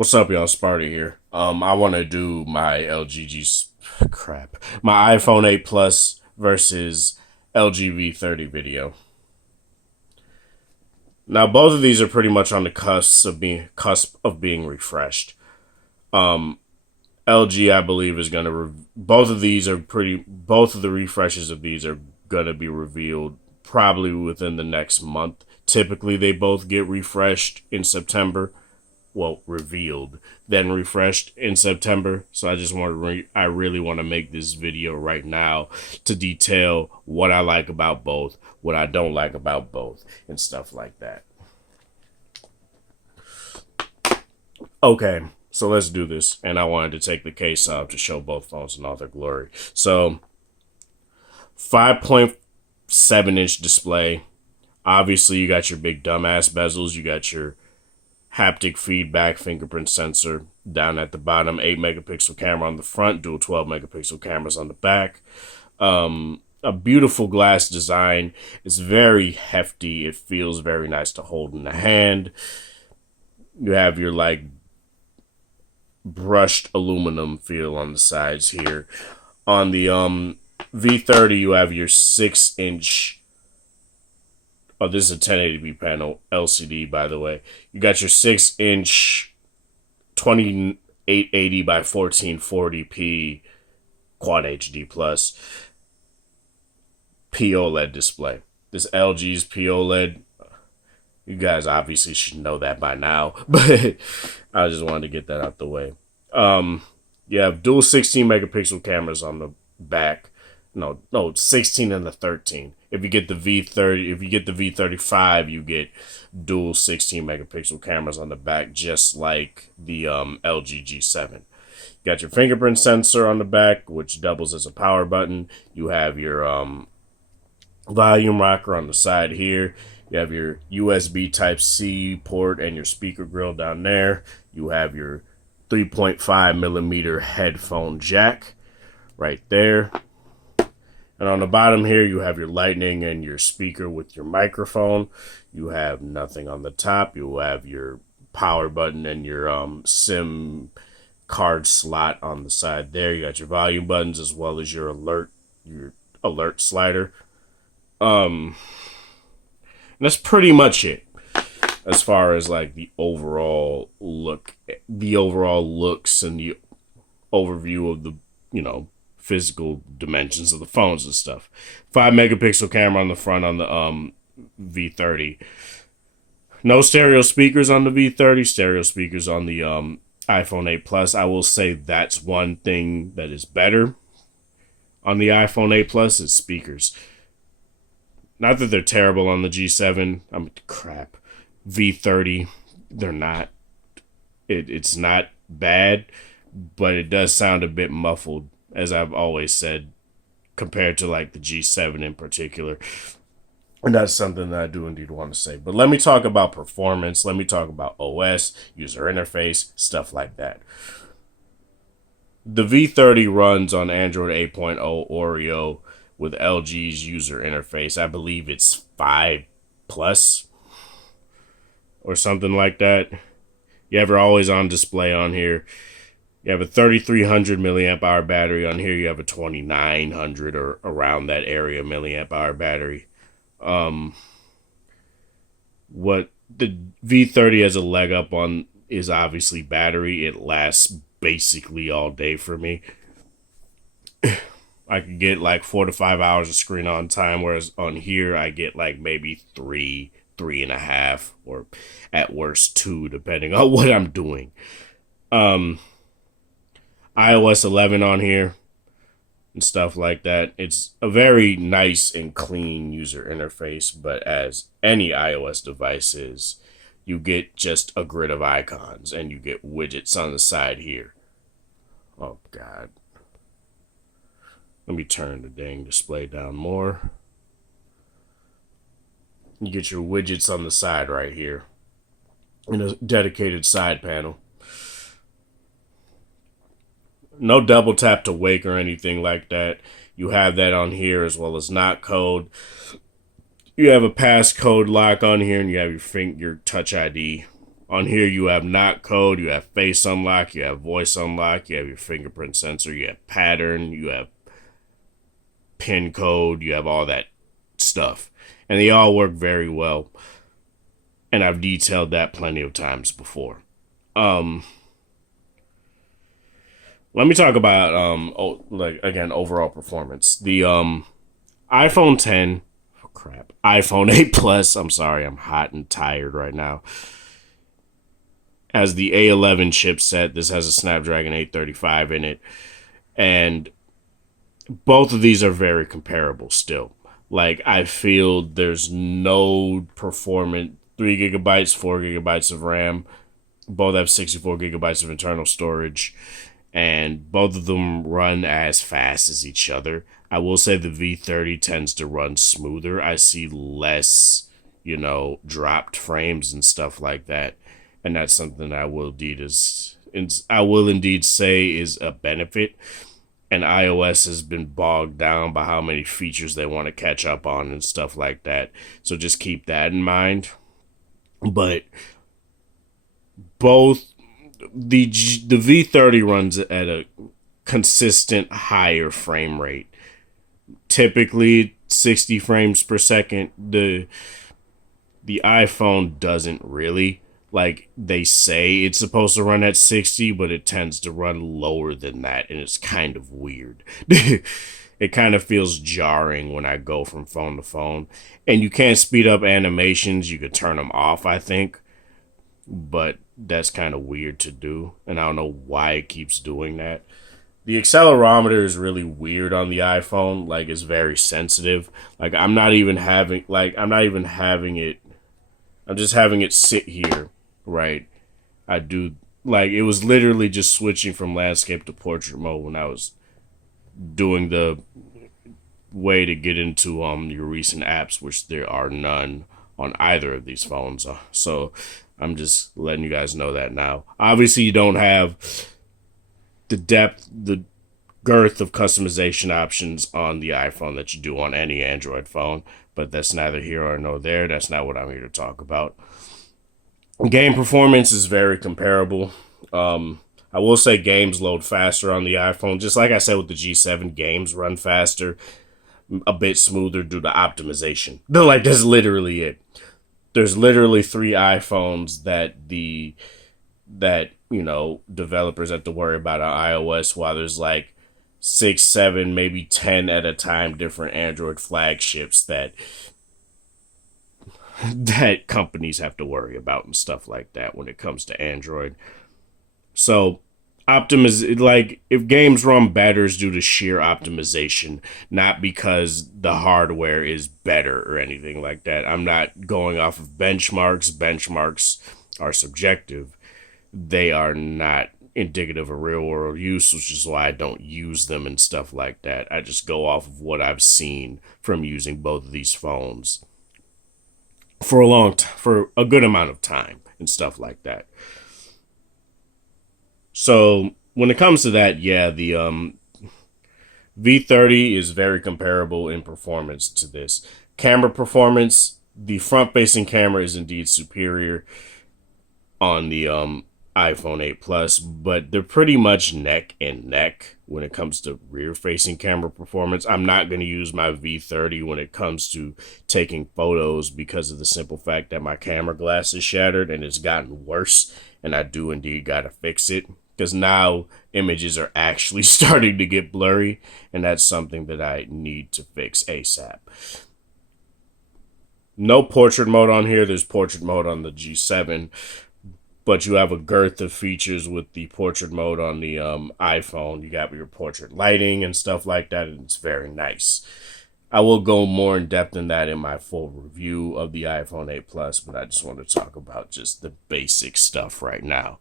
What's up, y'all? Sparty here. I want to do my my iPhone 8 Plus versus LG V30 video. Now, both of these are pretty much on the cusp of being refreshed. Um, LG, I believe, is gonna both of these are pretty. Both of the refreshes of these are gonna be revealed probably within the next month. Typically, they both get refreshed in September. Well, revealed, then refreshed in September. So I just want to I really want to make this video right now to detail what I like about both, what I don't like about both, and stuff like that. Okay, so let's do this. And I wanted to take the case out to show both phones in all their glory. So 5.7-inch display. Obviously, you got your big dumbass bezels. You got your haptic feedback fingerprint sensor down at the bottom, 8 megapixel camera on the front, dual 12 megapixel cameras on the back. A beautiful glass design. It's very hefty. It feels very nice to hold in the hand. You have your like brushed aluminum feel on the sides here. On the V30, you have your 6-inch. Oh, this is a 1080p panel, LCD, by the way. You got your 6-inch 2880 by 1440p Quad HD Plus POLED display. This LG's POLED, you guys obviously should know that by now, but I just wanted to get that out the way. You have dual 16 megapixel cameras on the back. No, 16 and the 13. If you get the V35, you get dual 16 megapixel cameras on the back, just like the LG G7. You got your fingerprint sensor on the back, which doubles as a power button. You have your volume rocker on the side here. You have your USB Type-C port and your speaker grill down there. You have your 3.5 millimeter headphone jack right there. And on the bottom here, you have your lightning and your speaker with your microphone. You have nothing on the top. You have your power button and your SIM card slot on the side there. You got your volume buttons as well as your alert slider. And that's pretty much it as far as like the overall looks and the overview of the, physical dimensions of the phones and stuff. 5 megapixel camera on the front on the V30. No stereo speakers on the V30. Stereo speakers on the iPhone 8 Plus. I will say that's one thing that is better on the iPhone 8 Plus is speakers. Not that they're terrible on the G7. V30. They're not. It's not bad, but it does sound a bit muffled, as I've always said, compared to like the G7 in particular. And that's something that I do indeed want to say. But let me talk about performance. Let me talk about OS, user interface, stuff like that. The V30 runs on Android 8.0 Oreo with LG's user interface. I believe it's 5 plus or something like that. You have your always on display on here. You have a 3300 milliamp hour battery on here. You have a 2900 or around that area milliamp hour battery. What the V30 has a leg up on is obviously battery. It lasts basically all day for me. I could get like 4 to 5 hours of screen on time, whereas on here I get like maybe 3.5, or at worst 2, depending on what I'm doing. iOS 11 on here and stuff like that. It's a very nice and clean user interface, but as any iOS device is, you get just a grid of icons and you get widgets on the side here. Oh, God. Let me turn the dang display down more. You get your widgets on the side right here in a dedicated side panel. No double tap to wake or anything like that. You have that on here, as well as not code. You have a passcode lock on here, and you have your Touch ID On here, you have knock code, you have face unlock, you have voice unlock, you have your fingerprint sensor, you have pattern, you have pin code, you have all that stuff. And they all work very well. And I've detailed that plenty of times before. Let me talk about overall performance. The iPhone 10, iPhone 8 Plus. I'm sorry, I'm hot and tired right now. Has the A11 chipset. This has a Snapdragon 835 in it, and both of these are very comparable still. Like, I feel there's no performance. 3 gigabytes, 4 gigabytes of RAM. Both have 64 gigabytes of internal storage, and both of them run as fast as each other. I will say the V30 tends to run smoother. I see less, dropped frames and stuff like that, and that's something I will indeed say is a benefit. And iOS has been bogged down by how many features they want to catch up on and stuff like that. So just keep that in mind. But both the V30 runs at a consistent higher frame rate. Typically 60 frames per second. The iPhone doesn't really. Like, they say it's supposed to run at 60, but it tends to run lower than that, and it's kind of weird. It kind of feels jarring when I go from phone to phone. And you can't speed up animations. You could turn them off, I think. But that's kind of weird to do, and I don't know why it keeps doing that. The accelerometer is really weird on the iPhone. Like, it's very sensitive. Like, I'm just having it sit here. Right. It was literally just switching from landscape to portrait mode when I was doing the way to get into your recent apps, which there are none on either of these phones. So I'm just letting you guys know that now. Obviously, you don't have the girth of customization options on the iPhone that you do on any Android phone, but that's neither here or nor there. That's not what I'm here to talk about. Game performance is very comparable. I will say games load faster on the iPhone. Just like I said with the G7, games run faster, a bit smoother due to optimization. That's literally it. There's literally 3 iPhones that developers have to worry about on iOS, while there's 6, 7, maybe 10 at a time different Android flagships that companies have to worry about and stuff like that when it comes to Android. So if games run better, it's due to sheer optimization, not because the hardware is better or anything like that. I'm not going off of benchmarks. Benchmarks are subjective. They are not indicative of real world use, which is why I don't use them and stuff like that. I just go off of what I've seen from using both of these phones for a good amount of time and stuff like that. So when it comes to that, yeah, the V30 is very comparable in performance to this. Camera performance, the front-facing camera is indeed superior on the iPhone 8 Plus, but they're pretty much neck and neck when it comes to rear-facing camera performance. I'm not going to use my V30 when it comes to taking photos because of the simple fact that my camera glass is shattered and it's gotten worse, and I do indeed got to fix it because now images are actually starting to get blurry, and that's something that I need to fix ASAP. No portrait mode on here. There's portrait mode on the G7. But you have a girth of features with the portrait mode on the iPhone. You got your portrait lighting and stuff like that, and it's very nice. I will go more in depth in that in my full review of the iPhone 8 Plus, but I just want to talk about just the basic stuff right now.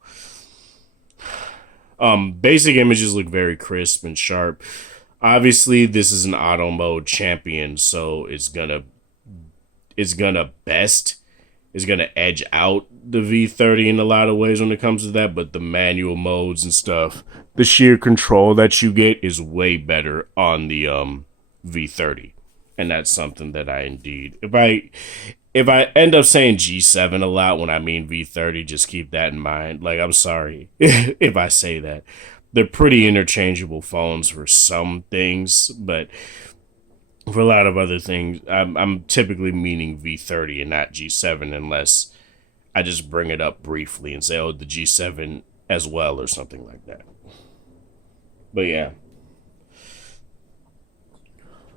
Basic images look very crisp and sharp. Obviously, this is an auto mode champion, so it's gonna edge out the V30 in a lot of ways when it comes to that, but the manual modes and stuff, the sheer control that you get is way better on the V30. And that's something that I indeed, if I end up saying G7 a lot when I mean V30, just keep that in mind. Like, I'm sorry if I say that. They're pretty interchangeable phones for some things, but for a lot of other things, I'm typically meaning V30 and not G7 unless I just bring it up briefly and say, oh, the G7 as well or something like that. But yeah,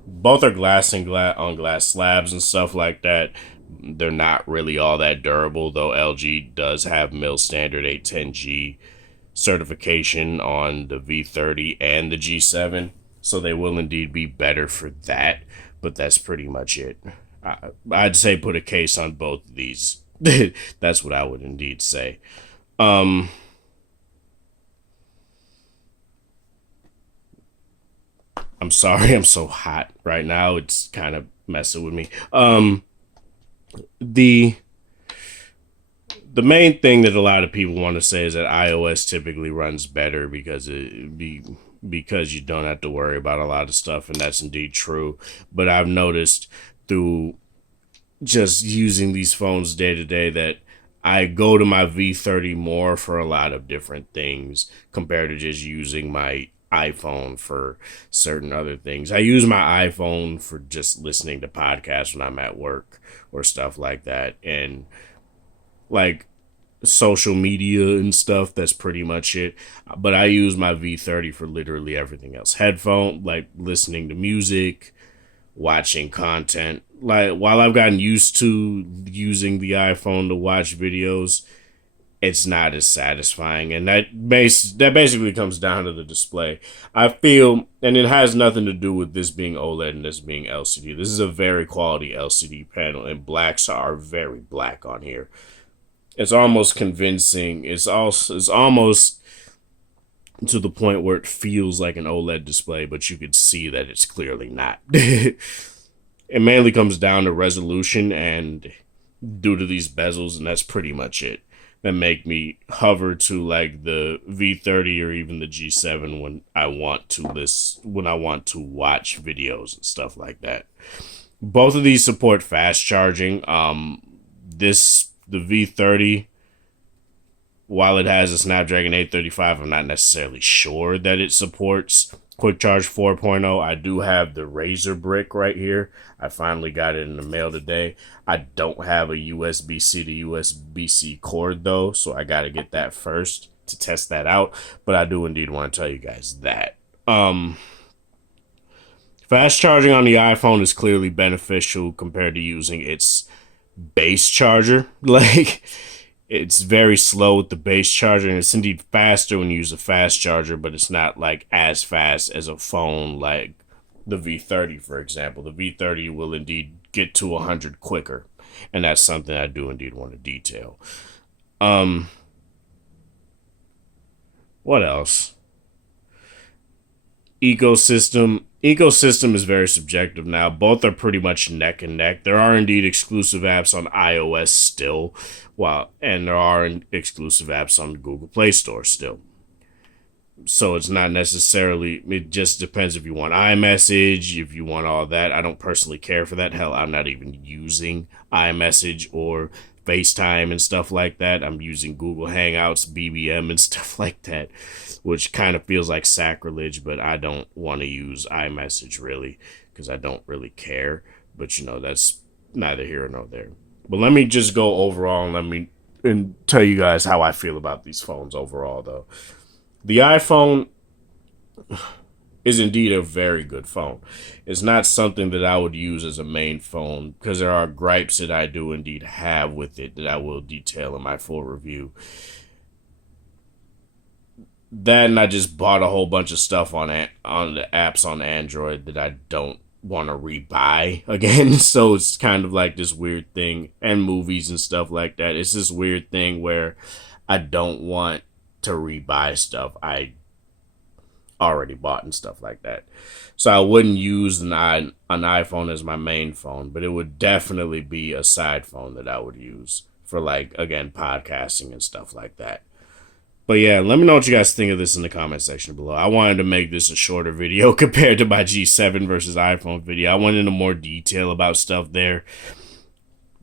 both are glass and glass on glass slabs and stuff like that. They're not really all that durable, though LG does have mil standard 810G certification on the V30 and the G7, so they will indeed be better for that. But that's pretty much it. I'd say put a case on both of these. That's what I would indeed say. Um, I'm sorry, I'm so hot right now. It's kind of messing with me. The the main thing that a lot of people want to say is that iOS typically runs better because you don't have to worry about a lot of stuff, and that's indeed true. But I've noticed through just using these phones day to day that I go to my V30 more for a lot of different things compared to just using my iPhone for certain other things. I use my iPhone for just listening to podcasts when I'm at work or stuff like that. And like social media and stuff, that's pretty much it. But I use my V30 for literally everything else. Headphone, like listening to music, watching content. Like, while I've gotten used to using the iPhone to watch videos, it's not as satisfying, and that basically comes down to the display. I feel, and it has nothing to do with this being OLED and this being LCD. This is a very quality LCD panel, and blacks are very black on here. It's almost convincing. It's almost to the point where it feels like an OLED display, but you could see that it's clearly not. It mainly comes down to resolution and due to these bezels, and that's pretty much it. That make me hover to like the V30 or even the G7 when I want to watch videos and stuff like that. Both of these support fast charging. The V30, while it has a Snapdragon 835, I'm not necessarily sure that it supports Quick Charge 4.0. I do have the Razer brick right here. I finally got it in the mail today. I don't have a USB-C to USB-C cord though, so I got to get that first to test that out. But I do indeed want to tell you guys that. Fast charging on the iPhone is clearly beneficial compared to using its base charger. Like, it's very slow with the base charger, and it's indeed faster when you use a fast charger, but it's not like as fast as a phone like the V30, for example. The V30 will indeed get to 100 quicker, and that's something I do indeed want to detail. What else? Ecosystem is very subjective now. Both are pretty much neck and neck. There are indeed exclusive apps on iOS still, and there are exclusive apps on the Google Play Store still. So it's not necessarily, it just depends if you want iMessage, if you want all that. I don't personally care for that. Hell, I'm not even using iMessage or FaceTime and stuff like that. I'm using Google Hangouts, BBM, and stuff like that, which kind of feels like sacrilege, but I don't want to use iMessage really because I don't really care. But that's neither here nor there. But let me just go overall and tell you guys how I feel about these phones overall though. The iPhone is indeed a very good phone. It's not something that I would use as a main phone because there are gripes that I do indeed have with it that I will detail in my full review. That, and I just bought a whole bunch of stuff on the apps on Android that I don't want to rebuy again. So it's kind of like this weird thing, and movies and stuff like that. It's this weird thing where I don't want to rebuy stuff I already bought and stuff like that. So I wouldn't use an iPhone as my main phone, but it would definitely be a side phone that I would use for, like, again, podcasting and stuff like that. But yeah, let me know what you guys think of this in the comment section below. I wanted to make this a shorter video compared to my G7 versus iPhone video. I went into more detail about stuff there.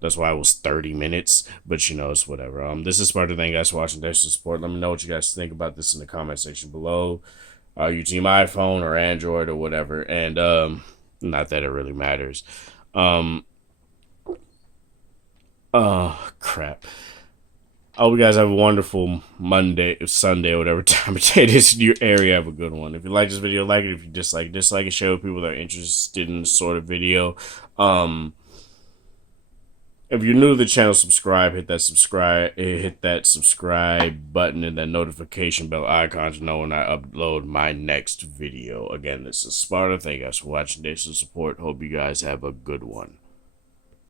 That's why it was 30 minutes. But you know, it's whatever. This is Sparta. Thank you guys for watching. Thanks for support. Let me know what you guys think about this in the comment section below. Are you team iPhone or Android or whatever? And not that it really matters. Crap. I hope you guys have a wonderful Monday, Sunday, whatever time of day it is in your area. Have a good one. If you like this video, like it. If you dislike it. Show people that are interested in this sort of video. If you're new to the channel, subscribe. Hit that subscribe button and that notification bell icon to know when I upload my next video. Again, this is Sparta. Thank you guys for watching. Thanks for support. Hope you guys have a good one.